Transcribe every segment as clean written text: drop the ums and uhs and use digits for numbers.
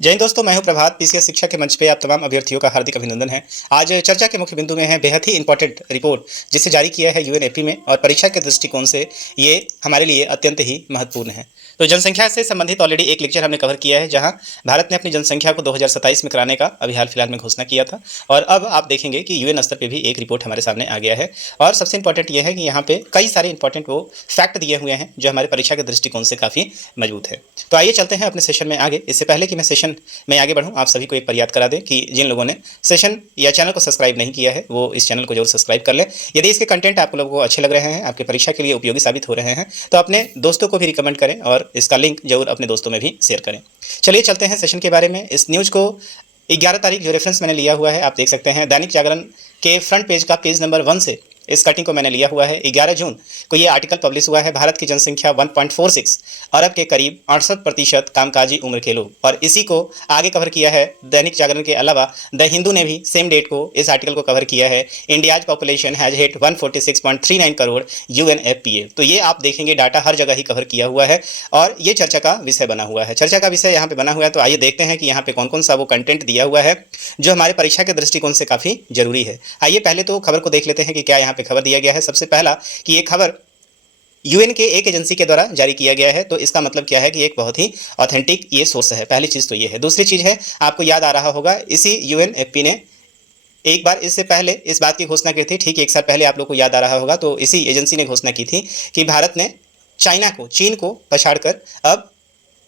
जय हिंद दोस्तों, मैं हूं प्रभात। पीसीएस शिक्षा के मंच पे आप तमाम अभ्यर्थियों का हार्दिक अभिनंदन है। आज चर्चा के मुख्य बिंदु में है बेहद ही इंपॉर्टेंट रिपोर्ट जिसे जारी किया है यूएनएपी में, और परीक्षा के दृष्टिकोण से ये हमारे लिए अत्यंत ही महत्वपूर्ण है। तो जनसंख्या से संबंधित ऑलरेडी एक लेक्चर हमने कवर किया है, जहां भारत ने अपनी जनसंख्या को 2027 में कराने का अभी हाल फिलहाल में घोषणा किया था, और अब आप देखेंगे कि यूएन स्तर पर भी एक रिपोर्ट हमारे सामने आ गया है। और सबसे इंपॉर्टेंट ये है कि यहाँ पे कई सारे इंपॉर्टेंट वो फैक्ट दिए हुए हैं जो हमारे परीक्षा के दृष्टिकोण से काफ़ी मजबूत है। तो आइए चलते हैं अपने सेशन में आगे। इससे पहले कि मैं सेशन में आगे बढ़ूं, आप सभी को एक बार याद करा दें कि जिन लोगों ने सेशन या चैनल को सब्सक्राइब नहीं किया है वो इस चैनल को जरूर सब्सक्राइब कर लें। यदि इसके कंटेंट आप लोगों को अच्छे लग रहे हैं, आपके परीक्षा के लिए उपयोगी साबित हो रहे हैं, तो अपने दोस्तों को भी रिकमेंड करें और इसका लिंक जरूर अपने दोस्तों में भी शेयर करें। चलिए चलते हैं सेशन के बारे में। इस न्यूज़ को 11 तारीख जो रेफरेंस मैंने लिया हुआ है, आप देख सकते हैं दैनिक जागरण के फ्रंट पेज का पेज नंबर 1 से इस कटिंग को मैंने लिया हुआ है। 11 जून को ये आर्टिकल पब्लिश हुआ है। भारत की जनसंख्या 1.46 अरब के करीब 68% कामकाजी उम्र के लोग, और इसी को आगे कवर किया है दैनिक जागरण के अलावा द हिंदू ने भी सेम डेट को इस आर्टिकल को कवर किया है। India's population has hit 146.39 crore UNFPA. तो ये आप देखेंगे डाटा हर जगह ही कवर किया हुआ है और ये चर्चा का विषय बना हुआ है। चर्चा का विषय यहाँ पे बना हुआ है, तो आइए देखते हैं कि यहाँ पे कौन कौन सा वो कंटेंट दिया हुआ है जो हमारे परीक्षा के दृष्टिकोण से काफ़ी जरूरी है। आइए पहले तो खबर को देख लेते हैं कि क्या यहाँ पे खबर दिया गया है। सबसे पहला कि ये खबर यूएन के एक एजेंसी के द्वारा जारी किया गया है, तो इसका मतलब क्या है कि एक बहुत ही ऑथेंटिक ये सोर्स है। पहली चीज़ तो ये है। दूसरी चीज़ है, आपको याद आ रहा होगा इसी यूएनएफपी ने एक बार इससे पहले इस बात की घोषणा की थी, ठीक 1 साल पहले आप लोग को याद आ रहा होगा, तो इसी एजेंसी ने घोषणा की थी कि भारत ने चीन को पछाड़कर अब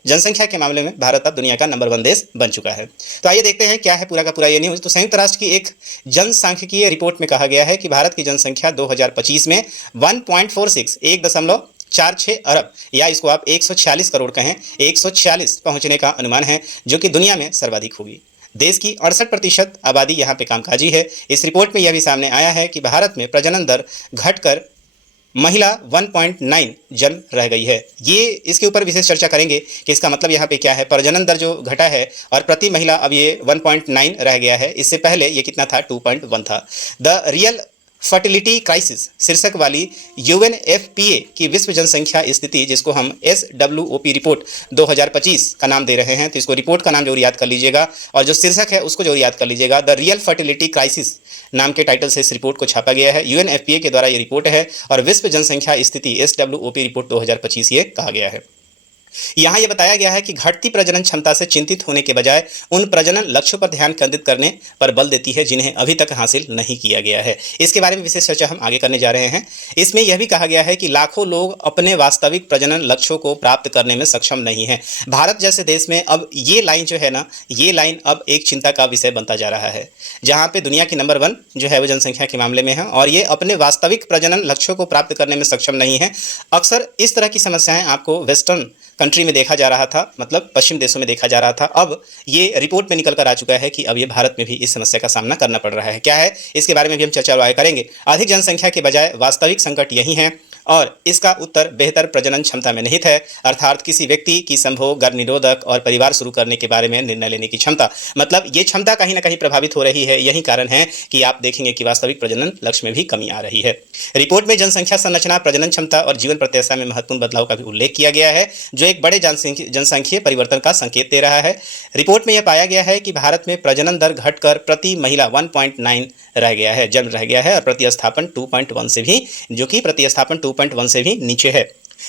जनसंख्या के मामले में भारत अब दुनिया का नंबर 1 देश बन चुका है। तो आइए देखते हैं क्या है पूरा का पूरा ये न्यूज़। तो संयुक्त राष्ट्र की एक जनसांख्यिकीय रिपोर्ट में कहा गया है कि भारत की जनसंख्या 2025 में 1.46 अरब, या इसको आप 146 करोड़ कहें, 146 पहुंचने का अनुमान है, जो कि दुनिया में सर्वाधिक होगी। देश की 68% आबादी यहाँ पे कामकाजी है। इस रिपोर्ट में यह भी सामने आया है कि भारत में प्रजनन दर घटकर महिला 1.9 जन्म रह गई है। ये इसके ऊपर विशेष चर्चा करेंगे कि इसका मतलब यहाँ पे क्या है। प्रजनन दर जो घटा है और प्रति महिला अब ये 1.9 रह गया है। इससे पहले ये कितना था, 2.1 था। द रियल फर्टिलिटी क्राइसिस शीर्षक वाली यूएनएफपीए की विश्व जनसंख्या स्थिति, जिसको हम SWOP रिपोर्ट 2025 का नाम दे रहे हैं, तो इसको रिपोर्ट का नाम जरूर याद कर लीजिएगा और जो शीर्षक है उसको जरूर याद कर लीजिएगा। द रियल फर्टिलिटी क्राइसिस नाम के टाइटल से इस रिपोर्ट को छापा गया है। यूएनएफपीए के द्वारा ये रिपोर्ट है और विश्व जनसंख्या स्थिति SWOP रिपोर्ट 2025 ये कहा गया है। यहाँ यह बताया गया है कि घटती प्रजनन क्षमता से चिंतित होने के बजाय उन प्रजनन लक्ष्यों पर ध्यान केंद्रित करने पर बल देती है जिन्हें अभी तक हासिल नहीं किया गया है। इसके बारे में विशेष चर्चा हम आगे करने जा रहे हैं। इसमें यह भी कहा गया है कि लाखों लोग अपने वास्तविक प्रजनन लक्ष्यों को प्राप्त करने में सक्षम नहीं है। भारत जैसे देश में अब ये लाइन जो है ना, ये लाइन अब एक चिंता का विषय बनता जा रहा है, जहाँ पे दुनिया की नंबर 1 जो है वो जनसंख्या के मामले में है और ये अपने वास्तविक प्रजनन लक्ष्यों को प्राप्त करने में सक्षम नहीं है। अक्सर इस तरह की समस्याएं आपको वेस्टर्न कंट्री में देखा जा रहा था, मतलब पश्चिम देशों में देखा जा रहा था। अब ये रिपोर्ट में निकल कर आ चुका है कि अब ये भारत में भी इस समस्या का सामना करना पड़ रहा है। क्या है, इसके बारे में भी हम चर्चा करेंगे। अधिक जनसंख्या के बजाय वास्तविक संकट यही है और इसका उत्तर बेहतर प्रजनन क्षमता में निहित है, अर्थात किसी व्यक्ति की संभोग, गर्भ निरोधक और परिवार शुरू करने के बारे में निर्णय लेने की क्षमता। मतलब ये क्षमता कहीं ना कहीं प्रभावित हो रही है। यही कारण है कि आप देखेंगे कि वास्तविक प्रजनन लक्ष्य में भी कमी आ रही है। रिपोर्ट में जनसंख्या संरचना, प्रजनन क्षमता और जीवन प्रत्याशा में महत्वपूर्ण बदलाव का भी उल्लेख किया गया है, जो एक बड़े जनसांख्यिकीय परिवर्तन का संकेत दे रहा है। रिपोर्ट में यह पाया गया है कि भारत में प्रजनन दर घटकर प्रति महिला 1.9 रह गया है, जन्म रह गया है, और प्रतिस्थापन 2.1 से भी, जो कि प्रतिस्थापन 2.1 से भी नीचे है।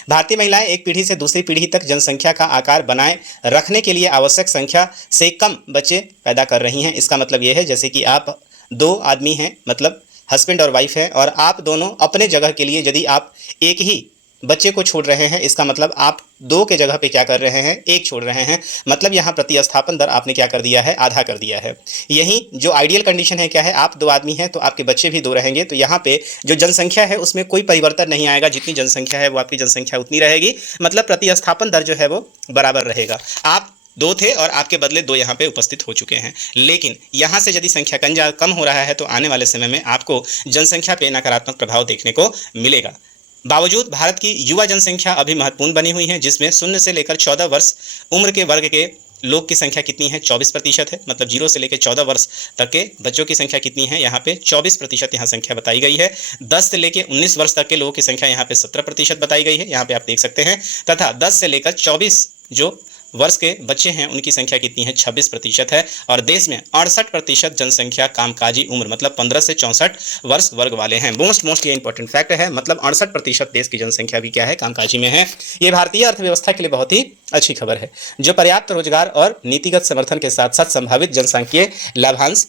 भारतीय महिलाएं एक पीढ़ी से दूसरी पीढ़ी तक जनसंख्या का आकार बनाए रखने के लिए आवश्यक संख्या से कम बच्चे पैदा कर रही हैं। इसका मतलब यह है जैसे कि आप 2 आदमी हैं, मतलब हस्बैंड और वाइफ है, और आप दोनों अपने जगह के लिए यदि आप एक ही बच्चे को छोड़ रहे हैं, इसका मतलब आप 2 के जगह पे क्या कर रहे हैं, 1 छोड़ रहे हैं। मतलब यहाँ प्रतिस्थापन दर आपने क्या कर दिया है, आधा कर दिया है। यही जो आइडियल कंडीशन है क्या है, आप 2 आदमी हैं तो आपके बच्चे भी 2 रहेंगे, तो यहाँ पे जो जनसंख्या है उसमें कोई परिवर्तन नहीं आएगा। जितनी जनसंख्या है वो आपकी जनसंख्या उतनी रहेगी, मतलब प्रतिस्थापन दर जो है वो बराबर रहेगा। आप 2 थे और आपके बदले 2 यहाँ पे उपस्थित हो चुके हैं। लेकिन यहाँ से यदि संख्या कम हो रहा है तो आने वाले समय में आपको जनसंख्या पे नकारात्मक प्रभाव देखने को मिलेगा। बावजूद भारत की युवा जनसंख्या अभी महत्वपूर्ण बनी हुई है, जिसमें 0 से लेकर 14 वर्ष उम्र के वर्ग के लोग की संख्या कितनी है, 24% है। मतलब 0 से लेकर 14 वर्ष तक के बच्चों की संख्या कितनी है, यहाँ पे 24% यहाँ संख्या बताई गई है। 10 से लेकर 19 वर्ष तक के लोगों की संख्या यहाँ पे 17% बताई गई है, यहाँ पे आप देख सकते हैं। तथा 10 से लेकर 24 जो वर्ष के बच्चे हैं उनकी संख्या कितनी है, 26% है। और देश में 68% जनसंख्या कामकाजी उम्र मतलब 15 से 64 वर्ष वर्ग वाले हैं। मोस्ट ये इंपॉर्टेंट फैक्ट है, मतलब 68% देश की जनसंख्या भी क्या है, कामकाजी में है। ये भारतीय अर्थव्यवस्था के लिए बहुत ही अच्छी खबर है, जो पर्याप्त रोजगार और नीतिगत समर्थन के साथ साथ संभावित जनसांख्यिकीय लाभांश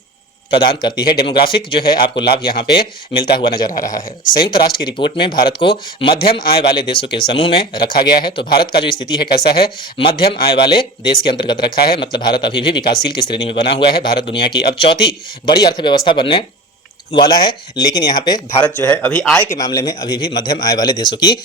प्रदान करती है। डेमोग्राफिक जो है आपको लाभ यहाँ पे मिलता हुआ नजर आ रहा है। संयुक्त राष्ट्र की रिपोर्ट में भारत को मध्यम आय वाले देशों के समूह में रखा गया है। तो भारत का जो स्थिति है कैसा है, मध्यम आय वाले देश के अंतर्गत रखा है, मतलब भारत अभी भी विकासशील की श्रेणी में बना हुआ है। भारत दुनिया की अब चौथी बड़ी अर्थव्यवस्था बनने वाला है, लेकिन यहाँ पे भारत जो है अभी आय के मामले में अभी भी मध्यम आय वाले देशों की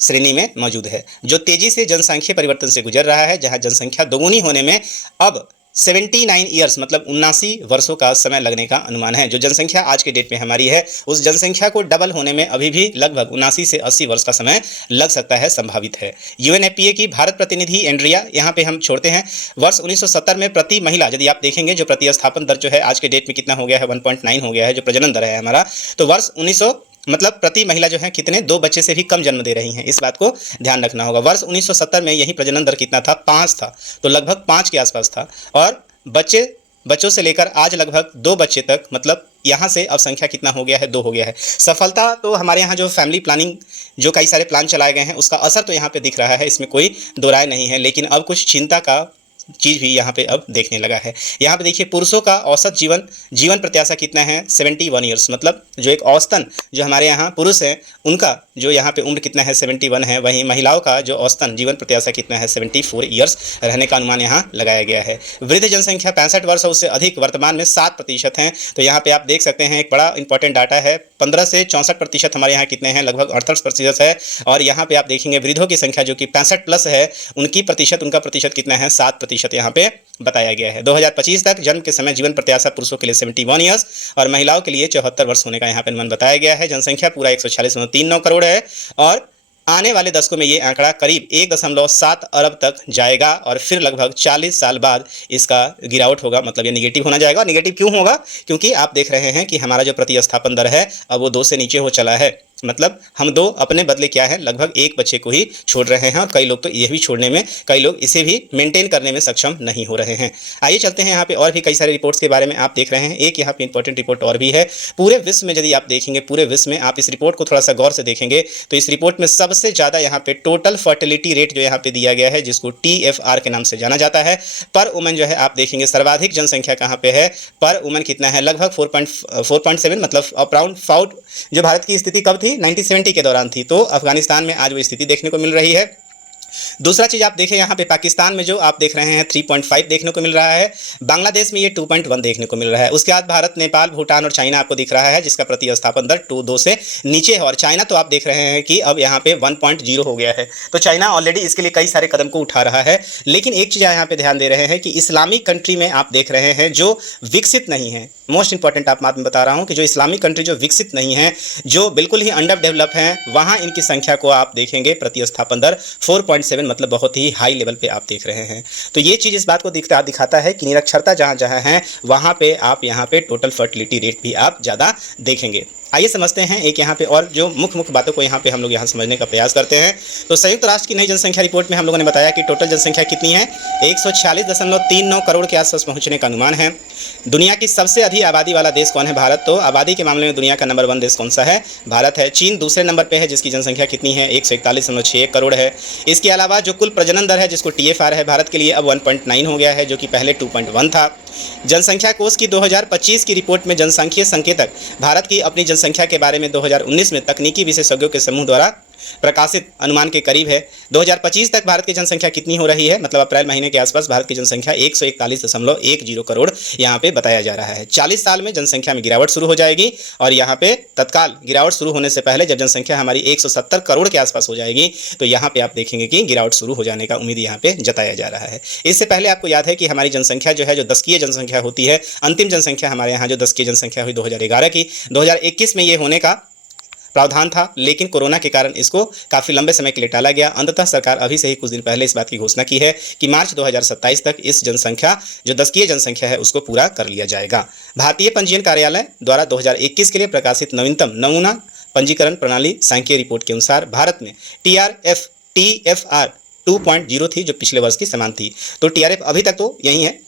श्रेणी में मौजूद है, जो तेजी से जनसांख्यिकीय परिवर्तन से गुजर रहा है, जहाँ जनसंख्या दोगुनी होने में अब 79 ईयर्स मतलब 79 वर्षों का समय लगने का अनुमान है। जो जनसंख्या आज के डेट में हमारी है, उस जनसंख्या को डबल होने में अभी भी लगभग 79 से 80 वर्ष का समय लग सकता है, संभावित है। यूएनएफपीए की भारत प्रतिनिधि एंड्रिया यहाँ पे हम छोड़ते हैं। वर्ष 1970 में प्रति महिला यदि आप देखेंगे, जो प्रतिस्थापन दर जो है आज के डेट में कितना हो गया है, 1.9 हो गया है, जो प्रजनन दर है हमारा। तो वर्ष 1900 मतलब प्रति महिला जो है कितने, 2 बच्चे से भी कम जन्म दे रही हैं, इस बात को ध्यान रखना होगा। वर्ष 1970 में यही प्रजनन दर कितना था, 5 था, तो लगभग 5 के आसपास था। और बच्चों से लेकर आज लगभग 2 बच्चे तक, मतलब यहाँ से अब संख्या कितना हो गया है, 2 हो गया है। सफलता तो हमारे यहाँ जो फैमिली प्लानिंग जो कई सारे प्लान चलाए गए हैं उसका असर तो यहाँ पे दिख रहा है, इसमें कोई दो राय नहीं है, लेकिन अब कुछ चिंता का चीज़ भी यहाँ पे अब देखने लगा है। यहाँ पे देखिए पुरुषों का औसत जीवन प्रत्याशा कितना है, 71 ईयर्स, मतलब जो एक औसतन जो हमारे यहाँ पुरुष हैं उनका जो यहाँ पे उम्र कितना है, 71 है। वहीं महिलाओं का जो औसतन जीवन प्रत्याशा कितना है, 74 ईयर्स रहने का अनुमान यहाँ लगाया गया है। वृद्ध जनसंख्या 65 वर्ष उससे अधिक वर्तमान में 7% हैं। तो यहाँ पे आप देख सकते हैं एक बड़ा इंपॉर्टेंट डाटा है, 15 से 64% हमारे यहाँ कितने हैं, लगभग 68% है। और यहाँ पे आप देखेंगे वृद्धों की संख्या जो कि 65 प्लस है, उनका प्रतिशत कितना है, 7% यहाँ पे बताया गया है। 2025 तक जन्म के समय जीवन प्रत्याशा पुरुषों के लिए 71 ईयर्स और महिलाओं के लिए 74 वर्ष होने का यहाँ पे अनुमान बताया गया है। जनसंख्या पूरा 146.39 करोड़ है और आने वाले दशकों में ये आंकड़ा करीब 1.7 अरब तक जाएगा और फिर लगभग 40 साल बाद इसका गिरावट होगा, मतलब ये निगेटिव होना जाएगा। निगेटिव क्यों होगा, क्योंकि आप देख रहे हैं कि हमारा जो प्रतिस्थापन दर है अब वो 2 से नीचे हो चला है, मतलब हम 2 अपने बदले क्या है, लगभग 1 बच्चे को ही छोड़ रहे हैं। और कई लोग तो ये भी छोड़ने में, कई लोग इसे भी मेंटेन करने में सक्षम नहीं हो रहे हैं। आइए चलते हैं यहाँ पे और भी कई सारे रिपोर्ट्स के बारे में आप देख रहे हैं। एक यहाँ पे इंपॉर्टेंट रिपोर्ट और भी है। पूरे विश्व में यदि आप देखेंगे, पूरे विश्व में आप इस रिपोर्ट को थोड़ा सा गौर से देखेंगे तो इस रिपोर्ट में सबसे ज़्यादा यहाँ पे टोटल फर्टिलिटी रेट जो यहाँ पे दिया गया है, जिसको TFR के नाम से जाना जाता है, पर वुमन जो है आप देखेंगे सर्वाधिक जनसंख्या कहाँ पे है, पर वुमन कितना है, लगभग 4.7, मतलब अराउंड 4। जो भारत की स्थिति कब थी, 1970 के दौरान थी, तो अफगानिस्तान में आज वो स्थिति देखने को मिल रही है। दूसरा चीज़ आप देखें यहाँ पे पाकिस्तान में जो आप देख रहे हैं 3.5 देखने को मिल रहा है, बांग्लादेश में ये 2.1 देखने को मिल रहा है। उसके बाद भारत, नेपाल, भूटान और चाइना आपको दिख रहा है, जिसका प्रतिस्थापन दर 2 से नीचे है। और चाइना तो आप देख रहे हैं कि अब यहाँ पे 1.0 हो गया है। तो चाइना ऑलरेडी इसके लिए कई सारे कदम को उठा रहा है। लेकिन एक चीज़ यहाँ पे ध्यान दे रहे हैं कि इस्लामिक कंट्री में आप देख रहे हैं जो विकसित नहीं है, मोस्ट इंपॉर्टेंट आप बात में बता रहा हूँ कि जो इस्लामिक कंट्री जो विकसित नहीं है, जो बिल्कुल ही अंडर डेवलप हैं, वहाँ इनकी संख्या को आप देखेंगे प्रतिस्थापन दर 4.7, मतलब बहुत ही हाई लेवल पे आप देख रहे हैं। तो ये चीज़ इस बात को दिखाता है कि निरक्षरता जहाँ जहाँ है वहाँ पे आप यहाँ पे टोटल फर्टिलिटी रेट भी आप ज़्यादा देखेंगे। आइए समझते हैं एक यहाँ पे और जो मुख्य बातों को यहाँ पे हम लोग यहाँ समझने का प्रयास करते हैं। तो संयुक्त राष्ट्र की नई जनसंख्या रिपोर्ट में हम लोगों ने बताया कि टोटल जनसंख्या कितनी है, 146.39 करोड़ के आसपास पहुँचने का अनुमान है। दुनिया की सबसे अधिक आबादी वाला देश कौन है, भारत। तो आबादी के मामले में दुनिया का नंबर 1 देश कौन सा है, भारत है। चीन दूसरे नंबर पर है, जिसकी जनसंख्या कितनी है, 141.61 करोड़ है। इसके अलावा जो कुल प्रजनन दर है, जिसको TFR है, भारत के लिए अब 1.9 हो गया है, जो कि पहले 2.1 था। जनसंख्या कोष की 2025 की रिपोर्ट में जनसांख्यिकीय संकेतक भारत की अपनी जनसंख्या के बारे में 2019 में तकनीकी विशेषज्ञों के समूह द्वारा प्रकाशित अनुमान के करीब है। 2025 तक भारत की जनसंख्या कितनी हो रही है, मतलब अप्रैल महीने के आसपास भारत की जनसंख्या 141.10 करोड़ यहाँ पे बताया जा रहा है। 40 साल में जनसंख्या में गिरावट शुरू हो जाएगी और यहाँ पे तत्काल गिरावट शुरू होने से पहले जब जनसंख्या हमारी 170 करोड़ के आसपास हो जाएगी तो यहाँ पे आप देखेंगे कि गिरावट शुरू हो जाने का उम्मीद यहाँ पे जताया जा रहा है। इससे पहले आपको याद है कि हमारी जनसंख्या जो है, जो दशकीय जनसंख्या होती है, अंतिम जनसंख्या हमारे यहाँ जो दशकीय जनसंख्या हुई 2011 की, 2021 में ये होने का प्रावधान था, लेकिन कोरोना के कारण इसको काफ़ी लंबे समय के लिए टाला गया। अंततः सरकार अभी से ही कुछ दिन पहले इस बात की घोषणा की है कि मार्च 2027 तक इस जनसंख्या जो दशकीय जनसंख्या है उसको पूरा कर लिया जाएगा। भारतीय पंजीयन कार्यालय द्वारा 2021 के लिए प्रकाशित नवीनतम नमूना पंजीकरण प्रणाली सांख्यिकीय रिपोर्ट के अनुसार भारत में TFR 2.0 थी, जो पिछले वर्ष की समान थी। तो टीआरएफ अभी तक तो यही है।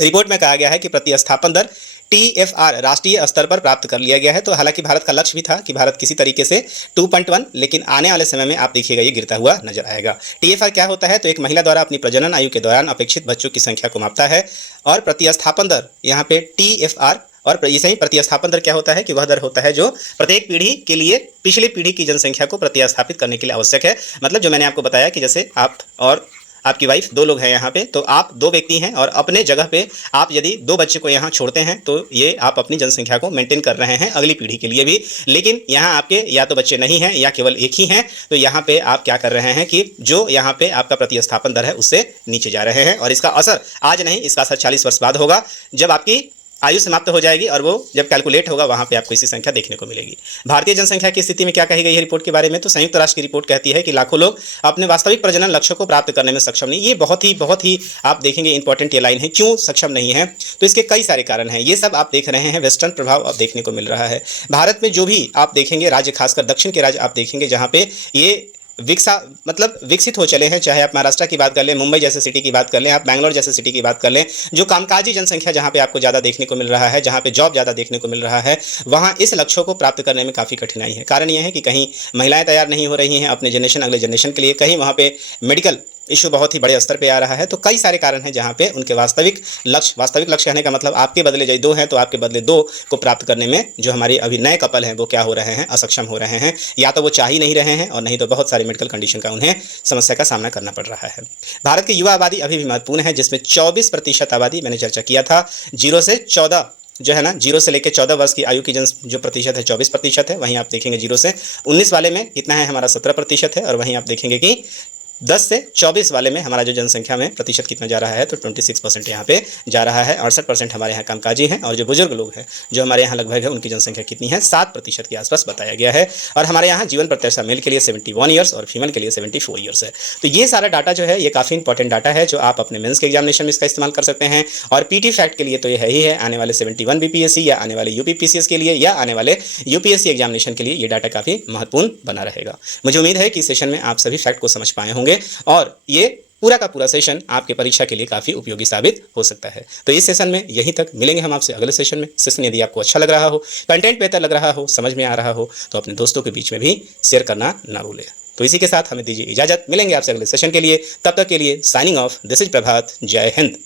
रिपोर्ट में कहा गया है कि प्रतिस्थापन दर टीएफआर राष्ट्रीय स्तर पर प्राप्त कर लिया गया है। तो हालांकि भारत का लक्ष्य भी था कि भारत किसी तरीके से 2.1, लेकिन आने वाले समय में आप देखिएगा ये गिरता हुआ नजर आएगा। टीएफआर क्या होता है? तो एक महिला द्वारा अपनी प्रजनन आयु के दौरान अपेक्षित बच्चों की संख्या को मापता है। और प्रतिस्थापन दर यहाँ पे टीएफआर, और इसे ही प्रतिस्थापन दर क्या होता है कि वह दर होता है जो प्रत्येक पीढ़ी के लिए पिछली पीढ़ी की जनसंख्या को प्रतिस्थापित करने के लिए आवश्यक है। मतलब जो मैंने आपको बताया कि जैसे आप और आपकी वाइफ 2 लोग हैं यहाँ पे, तो आप 2 व्यक्ति हैं और अपने जगह पे आप यदि 2 बच्चे को यहाँ छोड़ते हैं तो ये आप अपनी जनसंख्या को मेंटेन कर रहे हैं अगली पीढ़ी के लिए भी। लेकिन यहाँ आपके या तो बच्चे नहीं हैं या केवल एक ही हैं, तो यहाँ पे आप क्या कर रहे हैं कि जो यहाँ पे आपका प्रतिस्थापन दर है उससे नीचे जा रहे हैं। और इसका असर आज नहीं, इसका असर 40 वर्ष बाद होगा, जब आपकी आयु समाप्त हो जाएगी और वो जब कैलकुलेट होगा वहाँ पे आपको इसी संख्या देखने को मिलेगी। भारतीय जनसंख्या की स्थिति में क्या कही गई है रिपोर्ट के बारे में? तो संयुक्त राष्ट्र की रिपोर्ट कहती है कि लाखों लोग अपने वास्तविक प्रजनन लक्ष्यों को प्राप्त करने में सक्षम नहीं। ये बहुत ही आप देखेंगे इंपॉर्टेंट ये लाइन है। क्यों सक्षम नहीं है? तो इसके कई सारे कारण हैं। ये सब आप देख रहे हैं वेस्टर्न प्रभाव अब देखने को मिल रहा है। भारत में जो भी आप देखेंगे राज्य, खासकर दक्षिण के राज्य आप देखेंगे जहाँ पे ये विकसित हो चले हैं, चाहे आप महाराष्ट्र की बात कर लें, मुंबई जैसे सिटी की बात कर लें, आप बैंगलोर जैसे सिटी की बात कर लें, जो कामकाजी जनसंख्या जहां पे आपको ज़्यादा देखने को मिल रहा है, जहां पे जॉब ज़्यादा देखने को मिल रहा है, वहां इस लक्ष्यों को प्राप्त करने में काफ़ी कठिनाई है। कारण यह है कि कहीं महिलाएं तैयार नहीं हो रही हैं अपने जनरेशन अगले जनरेशन के लिए, कहीं वहाँ पे मेडिकल इशू बहुत ही बड़े स्तर पे आ रहा है। तो कई सारे कारण हैं जहाँ पे उनके वास्तविक लक्ष्य कहने का मतलब आपके बदले यदि 2 हैं तो आपके बदले 2 को प्राप्त करने में जो हमारे अभी नए कपल हैं वो क्या हो रहे हैं? असक्षम हो रहे हैं। या तो वो चाह ही नहीं रहे हैं और नहीं तो बहुत सारी मेडिकल कंडीशन का उन्हें समस्या का सामना करना पड़ रहा है। भारत की युवा आबादी अभी भी महत्वपूर्ण है, जिसमें 24% आबादी, मैंने चर्चा किया था, 0 से 14 जो है ना, 0 से लेकर 14 वर्ष की आयु की जो प्रतिशत है 24% है। वहीं आप देखेंगे 0 से 19 वाले में कितना है? हमारा 17% है। और वहीं आप देखेंगे कि 10 से 24 वाले में हमारा जो जनसंख्या में प्रतिशत कितना जा रहा है? तो 26% यहाँ पे जा रहा है। 68% हमारे यहाँ कामकाजी हैं। और जो बुजुर्ग लोग हैं जो हमारे यहाँ लगभग है, उनकी जनसंख्या कितनी है? 7% के आसपास बताया गया है। और हमारे यहाँ जीवन प्रत्याशा मेल के लिए 71 ईयर्स और फीमेल के लिए 74 ईयर्स है। तो ये सारा डाटा जो है ये काफ़ी इंपॉर्टेंट डाटा है, जो आप अपने मेंस के एग्जामिनेशन में इसका इस्तेमाल कर सकते हैं। और पीटी फैक्ट के लिए तो ये है ही है, आने वाले 71 बीपीएससी या आने वाले यूपीपीसीएस के लिए या आने वाले यूपीएससी एग्जामिनेशन के लिए ये डाटा काफ़ी महत्वपूर्ण बना रहेगा। मुझे उम्मीद है कि सेशन में आप सभी फैक्ट को समझ पाए होंगे और ये पूरा का पूरा सेशन आपके परीक्षा के लिए काफ़ी उपयोगी साबित हो सकता है। तो इस सेशन में यहीं तक, मिलेंगे हम आपसे अगले सेशन में। सेशन यदि आपको अच्छा लग रहा हो, कंटेंट बेहतर लग रहा हो, समझ में आ रहा हो, तो अपने दोस्तों के बीच में भी शेयर करना ना भूलें। तो इसी के साथ हमें दीजिए इजाज़त, मिलेंगे आपसे अगले सेशन के लिए। तब तक के लिए साइनिंग ऑफ, दिस इज प्रभात। जय हिंद।